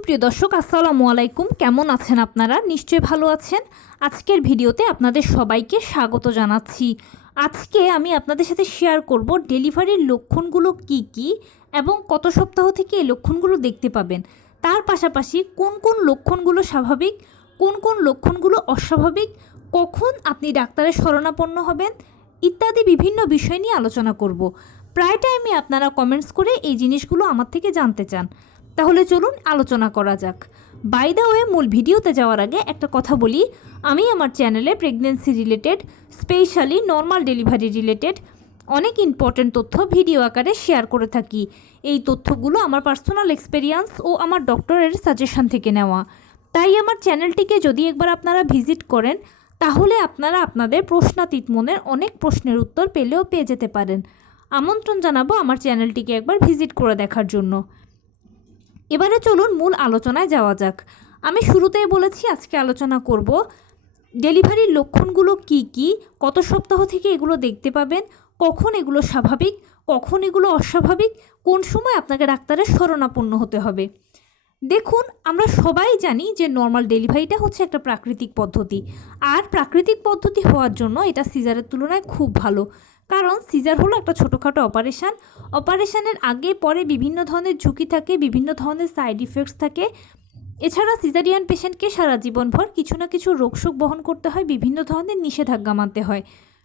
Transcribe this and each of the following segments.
সুপ্রিয় দর্শক আসসালামু আলাইকুম, কেমন আছেন আপনারা? নিশ্চয়ই ভালো আছেন। আজকের ভিডিওতে আপনাদের সবাইকে স্বাগত জানাচ্ছি। আজকে আমি আপনাদের সাথে শেয়ার করব ডেলিভারির লক্ষণগুলো কি কি এবং কত সপ্তাহ থেকে এই লক্ষণগুলো দেখতে পাবেন। তার পাশাপাশি কোন কোন লক্ষণগুলো স্বাভাবিক, কোন কোন লক্ষণগুলো অস্বাভাবিক, কখন আপনি ডাক্তারের শরণাপন্ন হবেন ইত্যাদি বিভিন্ন বিষয় নিয়ে আলোচনা করব। প্রায় টাইমে আপনারা কমেন্টস করে এই জিনিসগুলো আমার থেকে জানতে চান। তাহলে চলুন আলোচনা করা যাক। বাই দ্য ওয়ে, মূল ভিডিওতে যাওয়ার আগে একটা কথা বলি, আমি আমার চ্যানেলে pregnancy related, specially normal delivery related অনেক ইম্পর্ট্যান্ট তথ্য ভিডিও আকারে শেয়ার করে থাকি। এই তথ্যগুলো আমার পার্সোনাল এক্সপেরিয়েন্স ও আমার ডক্টরের সাজেশন থেকে নেওয়া। তাই আমার চ্যানেলটিকে যদি একবার আপনারা ভিজিট করেন তাহলে আপনারা আপনাদের প্রশ্নাতীত মনের অনেক প্রশ্নের উত্তর পেয়ে যেতে পারেন। আমন্ত্রণ জানাবো আমার চ্যানেলটিকে একবার ভিজিট করে দেখার জন্য। এবারে চলুন মূল আলোচনায় যাওয়া যাক। আমি শুরুতেই বলেছি আজকে আলোচনা করব ডেলিভারির লক্ষণগুলো কি কি, কত সপ্তাহ থেকে এগুলো দেখতে পাবেন, কখন এগুলো স্বাভাবিক, কখন এগুলো অস্বাভাবিক, কোন সময় আপনাকে ডাক্তারের শরণাপন্ন হতে হবে। দেখুন, আমরা সবাই জানি যে নর্মাল ডেলিভারিটা হচ্ছে একটা প্রাকৃতিক পদ্ধতি, আর প্রাকৃতিক পদ্ধতি হওয়ার জন্য এটা সিজারের তুলনায় খুব ভালো। কারণ সিজার হলো একটা ছোটোখাটো অপারেশনের আগে পরে বিভিন্ন ধরনের ঝুঁকি থাকে, বিভিন্ন ধরনের সাইড ইফেক্টস থাকে। এছাড়া সিজারিয়ান পেশেন্টকে সারা জীবনভর কিছু না কিছু রোগশোক বহন করতে হয়, বিভিন্ন ধরনের নিষেধাজ্ঞা মানতে হয়।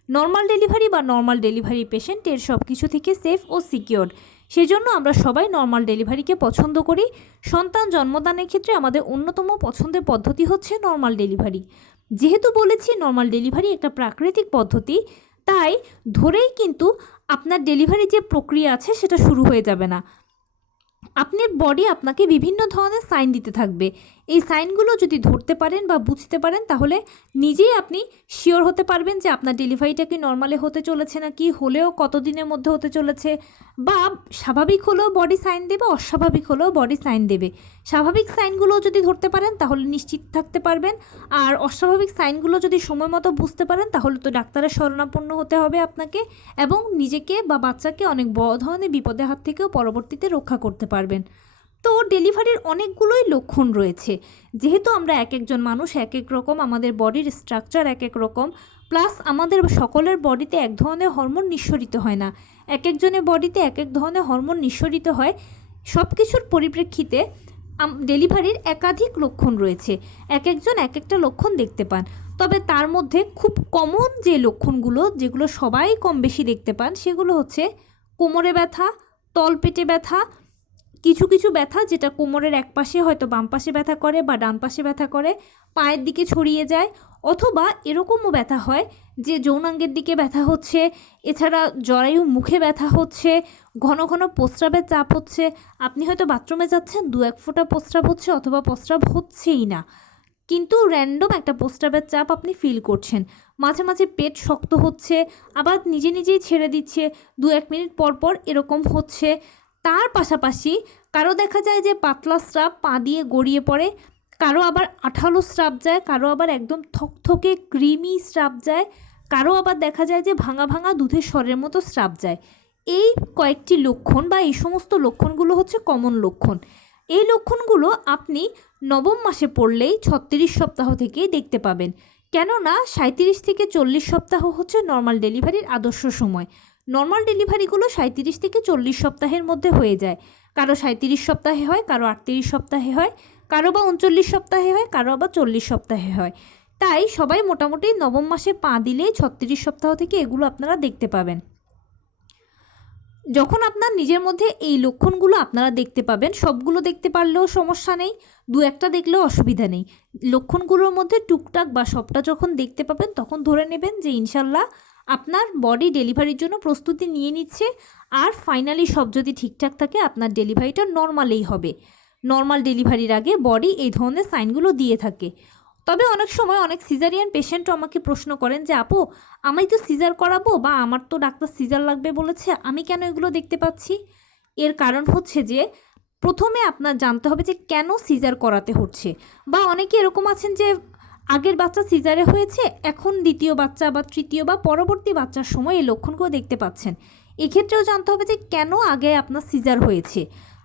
নর্মাল ডেলিভারি পেশেন্ট এর সব কিছু থেকে সেফ ও সিকিওর। সেজন্য আমরা সবাই নর্মাল ডেলিভারিকে পছন্দ করি। সন্তান জন্মদানের ক্ষেত্রে আমাদের অন্যতম পছন্দের পদ্ধতি হচ্ছে নর্মাল ডেলিভারি। যেহেতু বলেছি নর্মাল ডেলিভারি একটা প্রাকৃতিক পদ্ধতি, তাই ধরেই কিন্তু আপনার ডেলিভারি যে প্রক্রিয়া আছে সেটা শুরু হয়ে যাবে না। আপনার বডি আপনাকে বিভিন্ন ধরনের সাইন দিতে থাকবে। এই সাইনগুলো যদি ধরতে পারেন বা বুঝতে পারেন তাহলে নিজেই আপনি শিওর হতে পারবেন যে আপনার ডেলিভারিটা কি নর্মালে হতে চলেছে নাকি, হলেও কতদিনের মধ্যে হতে চলেছে, বা স্বাভাবিক হলেও বডি সাইন দেবে, অস্বাভাবিক হলেও বডি সাইন দেবে। স্বাভাবিক সাইনগুলো যদি ধরতে পারেন তাহলে নিশ্চিত থাকতে পারবেন, আর অস্বাভাবিক সাইনগুলো যদি সময় মতো বুঝতে পারেন তাহলে তো ডাক্তারের শরণাপন্ন হতে হবে আপনাকে, এবং নিজেকে বা বাচ্চাকে অনেক বড় ধরনের বিপদের হাত থেকেও পরবর্তীতে রক্ষা করতে পারবেন। তো ডেলিভারির অনেকগুলোই লক্ষণ রয়েছে। যেহেতু আমরা এক একজন মানুষ এক এক রকম, আমাদের বডির স্ট্রাকচার এক এক রকম, প্লাস আমাদের সকলের বডিতে এক ধরনের হরমোন নিঃসরিত হয় না, এক একজনের বডিতে এক এক ধরনের হরমোন নিঃসরিত হয়। সব কিছুর পরিপ্রেক্ষিতে ডেলিভারির একাধিক লক্ষণ রয়েছে, এক একজন এক একটা লক্ষণ দেখতে পান। তবে তার মধ্যে খুব কমন যে লক্ষণগুলো, যেগুলো সবাই কম বেশি দেখতে পান, সেগুলো হচ্ছে কোমরে ব্যথা, তলপেটে ব্যথা, কিছু কিছু ব্যথা যেটা কোমরের এক পাশে হয়তো বাম পাশে ব্যথা করে বা ডান পাশে ব্যথা করে, পায়ের দিকে ছড়িয়ে যায়, অথবা এরকমও ব্যথা হয় যে যৌনাঙ্গের দিকে ব্যথা হচ্ছে। এছাড়া জরায়ু মুখে ব্যথা হচ্ছে, ঘন ঘন প্রস্রাবের চাপ হচ্ছে। আপনি হয়তো বাথরুমে যাচ্ছেন, 1 ফোঁটা প্রস্রাব হচ্ছে অথবা প্রস্রাব হচ্ছেই না, কিন্তু র্যান্ডম একটা প্রস্রাবের চাপ আপনি ফিল করছেন। মাঝে মাঝে পেট শক্ত হচ্ছে, আবার নিজেই ছেড়ে দিচ্ছে, 2-1 মিনিট পর পর এরকম হচ্ছে। তার পাশাপাশি কারো দেখা যায় যে পাতলা স্রাব পা দিয়ে গড়িয়ে পড়ে, কারো আবার আঠালো স্রাব যায়, কারো আবার একদম থকথকে ক্রিমি স্রাব যায়, কারো আবার দেখা যায় যে ভাঙা ভাঙা দুধের স্বরের মতো স্রাব যায়। এই কয়েকটি লক্ষণ বা এই সমস্ত লক্ষণগুলো হচ্ছে কমন লক্ষণ। এই লক্ষণগুলো আপনি নবম মাসে পড়লেই 36 সপ্তাহ থেকেই দেখতে পাবেন। কেননা 37 থেকে 40 সপ্তাহ হচ্ছে নর্মাল ডেলিভারির আদর্শ সময়। নর্মাল ডেলিভারিগুলো 37 থেকে 40 সপ্তাহের মধ্যে হয়ে যায়। কারো 37 সপ্তাহে হয়, কারো 38 সপ্তাহে হয়, কারো বা 39 সপ্তাহে হয়, কারো আবার 40 সপ্তাহে হয়। তাই সবাই মোটামুটি নবম মাসে পা দিলেই 36 সপ্তাহ থেকে এগুলো আপনারা দেখতে পাবেন। যখন আপনার নিজের মধ্যে এই লক্ষণগুলো আপনারা দেখতে পাবেন, সবগুলো দেখতে পারলেও সমস্যা নেই, 2-1টা দেখলেও অসুবিধা নেই। লক্ষণগুলোর মধ্যে টুকটাক বা সবটা যখন দেখতে পাবেন তখন ধরে নেবেন যে ইনশাল্লাহ আপনার বডি ডেলিভারির জন্য প্রস্তুতি নিয়ে নিচ্ছে, আর ফাইনালি সব যদি ঠিকঠাক থাকে আপনার ডেলিভারিটা নর্মালেই হবে। নর্মাল ডেলিভারির আগে বডি এই ধরনের সাইনগুলো দিয়ে থাকে। তবে অনেক সময় অনেক সিজারিয়ান পেশেন্টও আমাকে প্রশ্ন করেন যে আপু, আমি তো সিজার করাবো বা আমার তো ডাক্তার সিজার লাগবে বলেছে, আমি কেন এগুলো দেখতে পাচ্ছি? এর কারণ হচ্ছে যে প্রথমে আপনার জানতে হবে যে কেন সিজার করাতে হচ্ছে। বা অনেকে এরকম আছেন যে আগের বাচ্চা সিজারে হয়েছে, এখন দ্বিতীয় বাচ্চা বা তৃতীয় বা পরবর্তী বাচ্চার সময় এই লক্ষণগুলো দেখতে পাচ্ছেন। এক্ষেত্রেও জানতে হবে যে কেন আগে আপনার সিজার হয়েছে,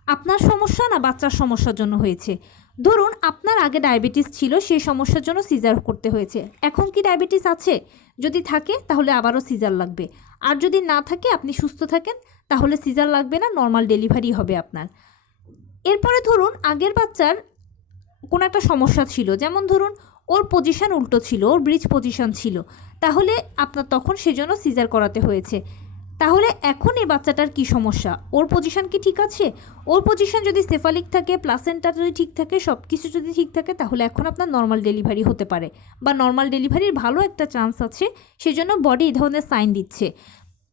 আপনার সমস্যা না বাচ্চার সমস্যার জন্য হয়েছে। ধরুন আপনার আগে ডায়াবেটিস ছিল, সেই সমস্যার জন্য সিজার করতে হয়েছে। এখন কি ডায়াবেটিস আছে? যদি থাকে তাহলে আবারও সিজার লাগবে। আর যদি না থাকে, আপনি সুস্থ থাকেন, তাহলে সিজার লাগবে না, নর্মাল ডেলিভারি হবে আপনার। এরপরে ধরুন আগের বাচ্চার কোনো একটা সমস্যা ছিল, যেমন ধরুন ওর পজিশন উল্টো ছিল, ওর ব্রিজ পজিশন ছিল, তাহলে আপনার তখন সেজন্য সিজার করাতে হয়েছে। তাহলে এখন এই বাচ্চাটার কি সমস্যা? ওর পজিশন কি ঠিক আছে? ওর পজিশন যদি সেফালিক থাকে, প্লাসেন্টা যদি ঠিক থাকে, সব কিছু যদি ঠিক থাকে, তাহলে এখন আপনার নর্মাল ডেলিভারি হতে পারে, বা নর্মাল ডেলিভারির ভালো একটা চান্স আছে। সেজন্য বডি এই ধরনের সাইন দিচ্ছে।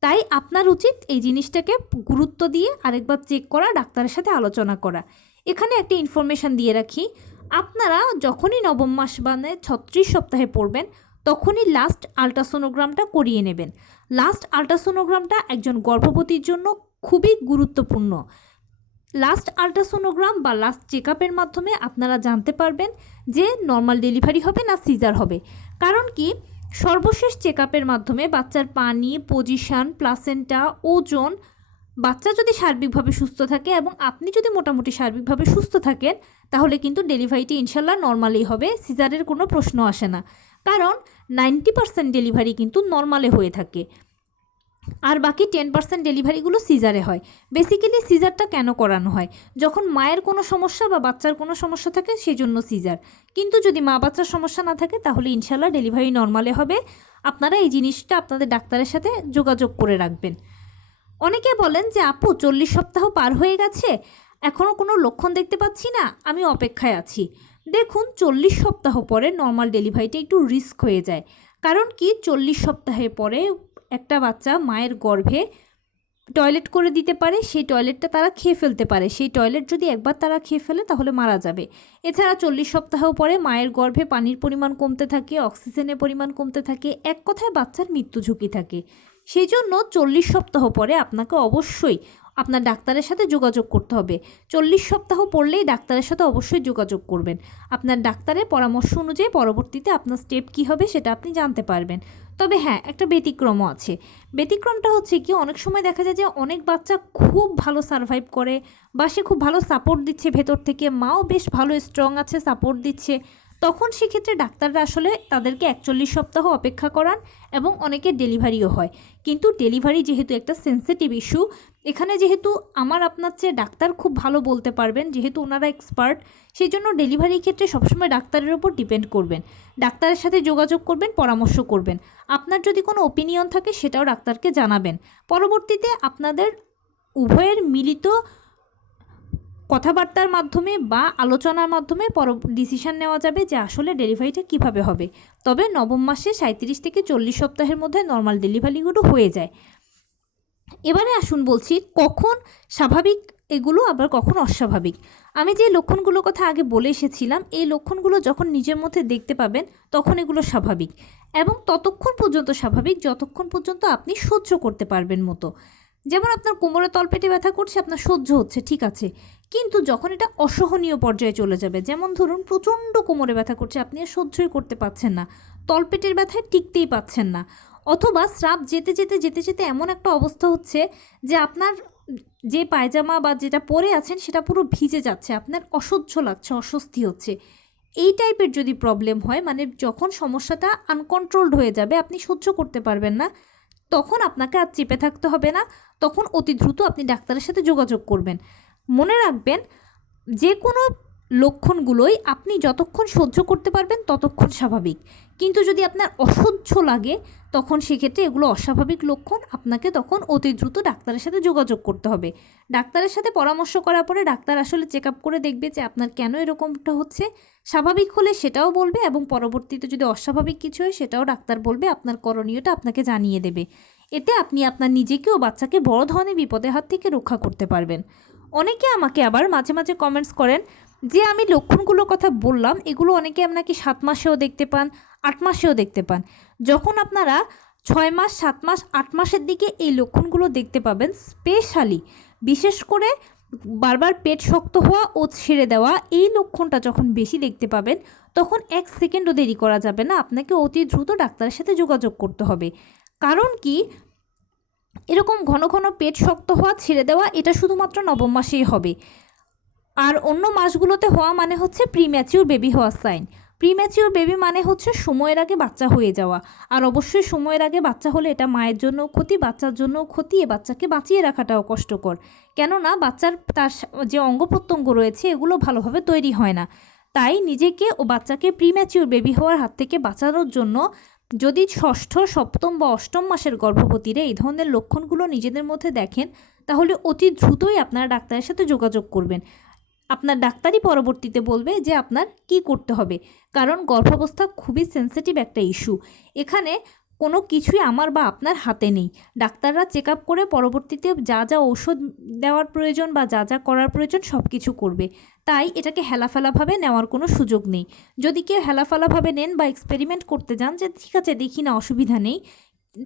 তাই আপনার উচিত এই জিনিসটাকে গুরুত্ব দিয়ে আরেকবার চেক করা, ডাক্তারের সাথে আলোচনা করা। এখানে একটা ইনফরমেশান দিয়ে রাখি, আপনারা যখনই নবম মাস মানে 36 সপ্তাহে পড়বেন, তখনই লাস্ট আলট্রাসোনোগ্রামটা করিয়ে নেবেন। লাস্ট আলট্রাসোনোগ্রামটা একজন গর্ভবতীর জন্য খুবই গুরুত্বপূর্ণ। লাস্ট আলট্রাসোনোগ্রাম বা লাস্ট চেক আপের মাধ্যমে আপনারা জানতে পারবেন যে নর্মাল ডেলিভারি হবে না সিজার হবে। কারণ কি, সর্বশেষ চেক আপের মাধ্যমে বাচ্চার পানি, পজিশান, প্লাসেন্টা, ওজন, বাচ্চা যদি সার্বিকভাবে সুস্থ থাকে এবং আপনি যদি মোটামুটি সার্বিকভাবে সুস্থ থাকেন, তাহলে কিন্তু ডেলিভারিটি ইনশাল্লাহ নর্মালেই হবে, সিজারের কোনো প্রশ্ন আসে না। কারণ 90% ডেলিভারি কিন্তু নর্মালে হয়ে থাকে, আর বাকি 10% ডেলিভারিগুলো সিজারে হয়। বেসিক্যালি সিজারটা কেন করানো হয়? যখন মায়ের কোনো সমস্যা বা বাচ্চার কোনো সমস্যা থাকে, সেই জন্য সিজার। কিন্তু যদি মা বাচ্চার সমস্যা না থাকে, তাহলে ইনশাল্লাহ ডেলিভারি নর্মালে হবে। আপনারা এই জিনিসটা আপনাদের ডাক্তারের সাথে যোগাযোগ করে রাখবেন। অনেকে বলেন যে আপু 40 সপ্তাহ পার হয়ে গেছে, এখনও কোনো লক্ষণ দেখতে পাচ্ছি না, আমি অপেক্ষায় আছি। দেখুন, 40 সপ্তাহ পরে নর্মাল ডেলিভারিটা একটু রিস্ক হয়ে যায়। কারণ কি, 40 সপ্তাহের পরে একটা বাচ্চা মায়ের গর্ভে টয়লেট করে দিতে পারে, সেই টয়লেটটা তারা খেয়ে ফেলতে পারে। সেই টয়লেট যদি একবার তারা খেয়ে ফেলে, তাহলে মারা যাবে। এছাড়া 40 সপ্তাহ পরে মায়ের গর্ভে পানির পরিমাণ কমতে থাকে, অক্সিজেনের পরিমাণ কমতে থাকে, এক কথায় বাচ্চার মৃত্যু ঝুঁকি থাকে। সেই জন্য 40 সপ্তাহ পরে আপনাকে অবশ্যই আপনার ডাক্তারের সাথে যোগাযোগ করতে হবে। 40 সপ্তাহ পড়লেই ডাক্তারের সাথে অবশ্যই যোগাযোগ করবেন। আপনার ডাক্তারের পরামর্শ অনুযায়ী পরবর্তীতে আপনার স্টেপ কী হবে সেটা আপনি জানতে পারবেন। তবে হ্যাঁ, একটা ব্যতিক্রমও আছে। ব্যতিক্রমটা হচ্ছে কি, অনেক সময় দেখা যায় যে অনেক বাচ্চা খুব ভালো সারভাইভ করে, বা সে খুব ভালো সাপোর্ট দিচ্ছে ভেতর থেকে, মাও বেশ ভালো স্ট্রং আছে, সাপোর্ট দিচ্ছে। তখন সেক্ষেত্রে ডাক্তাররা আসলে তাদেরকে 41 সপ্তাহ অপেক্ষা করান এবং অনেকের ডেলিভারিও হয়। কিন্তু ডেলিভারি যেহেতু একটা সেন্সিটিভ ইস্যু, এখানে যেহেতু আমার আপনার চেয়ে ডাক্তার খুব ভালো বলতে পারবেন, যেহেতু ওনারা এক্সপার্ট, সেই জন্য ডেলিভারির ক্ষেত্রে সবসময় ডাক্তারের ওপর ডিপেন্ড করবেন। ডাক্তারের সাথে যোগাযোগ করবেন, পরামর্শ করবেন। আপনার যদি কোনো ওপিনিয়ন থাকে, সেটাও ডাক্তারকে জানাবেন। পরবর্তীতে আপনাদের উভয়ের মিলিত কথাবার্তার মাধ্যমে বা আলোচনার মাধ্যমে ডিসিশন নেওয়া যাবে যে আসলে ডেলিভারিটা কিভাবে হবে। তবে নবম মাসে 37 থেকে 40 সপ্তাহের মধ্যে নর্মাল ডেলিভারিগুলো হয়ে যায়। এবারে আসুন বলছি কখন স্বাভাবিক এগুলো, আবার কখন অস্বাভাবিক। আমি যে লক্ষণগুলোর কথা আগে বলে এসেছিলাম, এই লক্ষণগুলো যখন নিজের মধ্যে দেখতে পাবেন, তখন এগুলো স্বাভাবিক, এবং ততক্ষণ পর্যন্ত স্বাভাবিক যতক্ষণ পর্যন্ত আপনি সহ্য করতে পারবেন মতো। যেমন আপনার কোমরে তলপেটে ব্যথা করছে, আপনার সহ্য হচ্ছে, ঠিক আছে, কিন্তু যখন এটা অসহনীয় পর্যায়ে চলে যাবে, যেমন ধরুন প্রচণ্ড কোমরে ব্যথা করছে, আপনি আর সহ্যই করতে পারছেন না, তলপেটের ব্যথায় টিকতেই পাচ্ছেন না, অথবা স্রাব যেতে যেতে যেতে যেতে এমন একটা অবস্থা হচ্ছে যে আপনার যে পায়জামা বা যেটা পরে আছেন সেটা পুরো ভিজে যাচ্ছে, আপনার অসহ্য লাগছে, অস্বস্তি হচ্ছে, এই টাইপের যদি প্রবলেম হয়, মানে যখন সমস্যাটা আনকন্ট্রোলড হয়ে যাবে, আপনি সহ্য করতে পারবেন না, তখন আপনাকে আর চেপে থাকতে হবে না, তখন অতি দ্রুত আপনি ডাক্তারের সাথে যোগাযোগ করবেন। মনে রাখবেন, যে কোনো লক্ষণগুলোই আপনি যতক্ষণ সহ্য করতে পারবেন ততক্ষণ স্বাভাবিক, কিন্তু যদি আপনার অসহ্য লাগে, তখন সেক্ষেত্রে এগুলো অস্বাভাবিক লক্ষণ। আপনাকে তখন অতি দ্রুত ডাক্তারের সাথে যোগাযোগ করতে হবে। ডাক্তারের সাথে পরামর্শ করার পরে ডাক্তার আসলে চেক আপ করে দেখবে যে আপনার কেন এরকমটা হচ্ছে। স্বাভাবিক হলে সেটাও বলবে, এবং পরবর্তীতে যদি অস্বাভাবিক কিছু হয় সেটাও ডাক্তার বলবে, আপনার করণীয়টা আপনাকে জানিয়ে দেবে। এতে আপনি আপনার নিজেকে ও বাচ্চাকে বড় ধরনের বিপদের হাত থেকে রক্ষা করতে পারবেন। অনেকে আমাকে আবার মাঝে মাঝে কমেন্টস করেন যে আমি লক্ষণগুলোর কথা বললাম, এগুলো অনেকে আপনাকে 7 মাসেও দেখতে পান, 8 মাসেও দেখতে পান। যখন আপনারা 6 মাস, 7 মাস, 8 মাসের দিকে এই লক্ষণগুলো দেখতে পাবেন, স্পেশালি বিশেষ করে বারবার পেট শক্ত হওয়া ও ছেড়ে দেওয়া, এই লক্ষণটা যখন বেশি দেখতে পাবেন, তখন 1 সেকেন্ডও দেরি করা যাবে না, আপনাকে অতি দ্রুত ডাক্তারের সাথে যোগাযোগ করতে হবে। কারণ কি, এরকম ঘন ঘন পেট শক্ত হওয়া, ছেড়ে দেওয়া, এটা শুধুমাত্র নবম মাসেই হবে। আর অন্য মাসগুলোতে হওয়া মানে হচ্ছে প্রিম্যাচিউর বেবি হওয়ার সাইন। প্রিম্যাচিউর বেবি মানে হচ্ছে সময়ের আগে বাচ্চা হয়ে যাওয়া। আর অবশ্যই সময়ের আগে বাচ্চা হলে এটা মায়ের জন্য ক্ষতি, বাচ্চার জন্য ক্ষতি, এ বাচ্চাকে বাঁচিয়ে রাখাটাও কষ্টকর। কেননা বাচ্চার তার যে অঙ্গ প্রত্যঙ্গ রয়েছে এগুলো ভালোভাবে তৈরি হয় না। তাই নিজেকে ও বাচ্চাকে প্রিম্যাচিউর বেবি হওয়ার হাত থেকে বাঁচানোর জন্য যদি ষষ্ঠ, সপ্তম বা অষ্টম মাসের গর্ভবতীরা এই ধরনের লক্ষণগুলো নিজেদের মধ্যে দেখেন, তাহলে অতি দ্রুতই আপনারা ডাক্তারের সাথে যোগাযোগ করবেন। আপনার ডাক্তারই পরবর্তীতে বলবে যে আপনার কি করতে হবে, কারণ গর্ভাবস্থা খুবই সেনসিটিভ একটা ইস্যু। এখানে কোনো কিছুই আমার বা আপনার হাতে নেই। ডাক্তাররা চেক আপ করে পরবর্তীতে যা যা ঔষধ দেওয়ার প্রয়োজন বা যা যা করার প্রয়োজন সব কিছু করবে। তাই এটাকে হেলাফেলাভাবে নেওয়ার কোনো সুযোগ নেই। যদি কেউ হেলাফেলাভাবে নেন বা এক্সপেরিমেন্ট করতে যান যে ঠিক আছে দেখি না অসুবিধা নেই,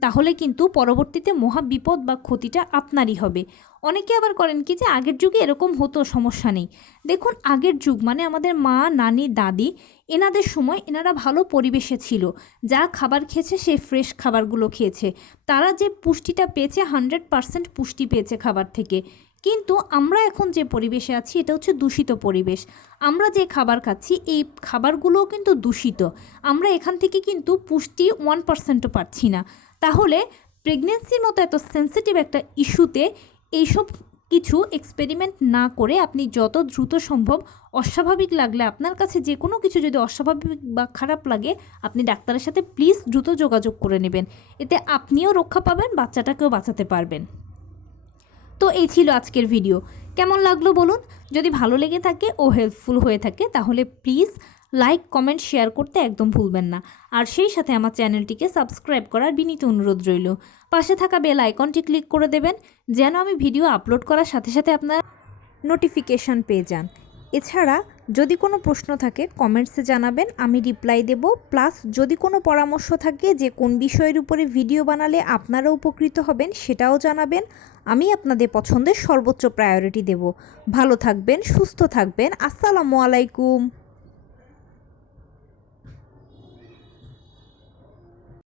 তাহলে কিন্তু পরবর্তীতে মহা বিপদ বা ক্ষতিটা আপনারই হবে। অনেকে আবার করেন কি যে আগের যুগে এরকম হতো, সমস্যা নেই। দেখুন আগের যুগ মানে আমাদের মা, নানি, দাদি, এনাদের সময় এনারা ভালো পরিবেশে ছিল। যা খাবার খেয়েছে সেই ফ্রেশ খাবারগুলো খেয়েছে। তারা যে পুষ্টিটা পেয়েছে 100% পুষ্টি পেয়েছে খাবার থেকে। কিন্তু আমরা এখন যে পরিবেশে আছি এটা হচ্ছে দূষিত পরিবেশ। আমরা যে খাবার খাচ্ছি এই খাবারগুলোও কিন্তু দূষিত। আমরা এখান থেকে কিন্তু পুষ্টি 1%ও পাচ্ছি না। তাহলে প্রেগনেন্সির মতো এত সেন্সিটিভ একটা ইস্যুতে এইসব কিছু এক্সপেরিমেন্ট না করে আপনি যত দ্রুত সম্ভব, অস্বাভাবিক লাগলে আপনার কাছে যে কোনো কিছু যদি অস্বাভাবিক বা খারাপ লাগে, আপনি ডাক্তারের সাথে প্লিজ দ্রুত যোগাযোগ করে নেবেন। এতে আপনিও রক্ষা পাবেন, বাচ্চাটাকেও বাঁচাতে পারবেন। তো এই ছিল আজকের ভিডিও। কেমন লাগলো বলুন। যদি ভালো লেগে থাকে ও হেল্পফুল হয়ে থাকে তাহলে প্লিজ লাইক, কমেন্ট, শেয়ার করতে একদম ভুলবেন না। আর সেই সাথে আমার চ্যানেলটিকে সাবস্ক্রাইব করার বিনীত অনুরোধ রইল। পাশে থাকা বেল আইকনটি ক্লিক করে দেবেন যেন আমি ভিডিও আপলোড করার সাথে সাথে আপনার নোটিফিকেশান পেয়ে যান। এছাড়া যদি কোনো প্রশ্ন থাকে কমেন্টসে জানাবেন, আমি রিপ্লাই দেব। প্লাস যদি কোনো পরামর্শ থাকে যে কোন বিষয়ের উপরে ভিডিও বানালে আপনারা উপকৃত হবেন সেটাও জানাবেন। আমি আপনাদের পছন্দের সর্বোচ্চ প্রায়োরিটি দেব। ভালো থাকবেন, সুস্থ থাকবেন। আসসালামু আলাইকুম।